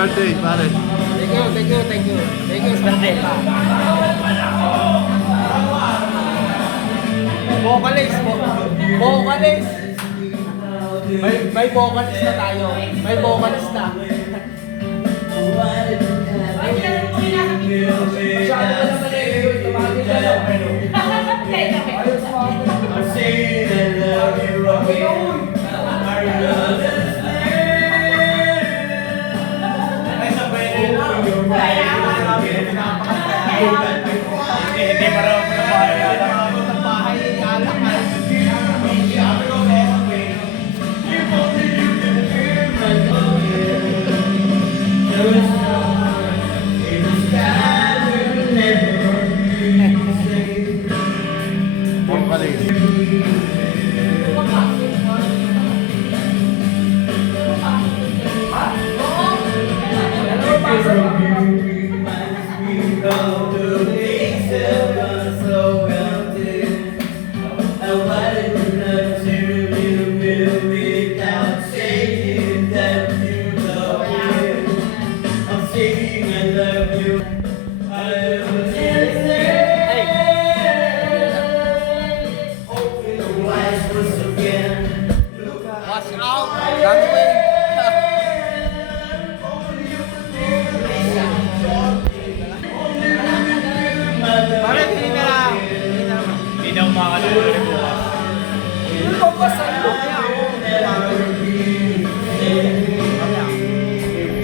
birthday, pare. Thank you, thank you, thank you. Thank you sa birthday. Vocalist, vocalist. May vocalist na tayo. May vocalist na. Masyado ka naman eh. Tumagin ka lang. I'm saying I love you, Hindi pa raw ng bahay. Alak na.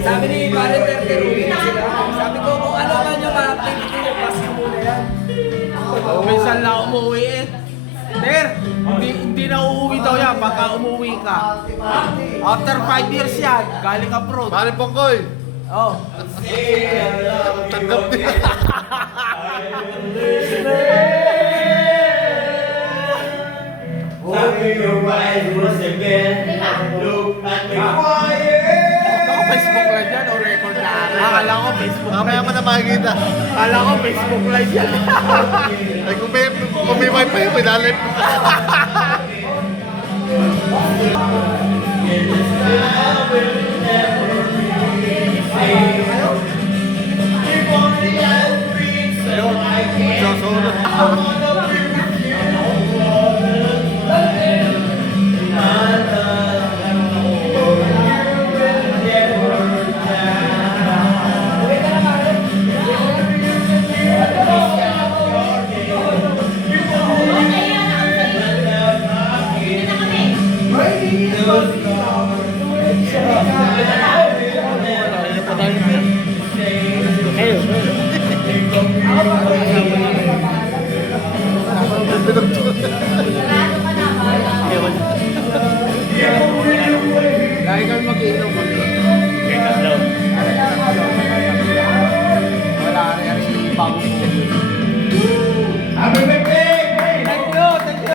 Sabi ni Pare Tertero, sabi ko kung ano man yung activity niyo, pasin muna yan. Minsan lang umuwi eh. Ter, hindi na uuwi daw yan pagka umuwi ka. After 5 years yan, galing abroad. Pare Pokoy. Oh. Tanggap din. Open your eyes once again. Look at me quiet. Ako Facebook live yan o record na? Akala ko Facebook live. Mamaya mo na makikita. Akala ko Facebook live yan. Ay, kung may wifi, may lalim. Keep on the ice cream, so I can't. So,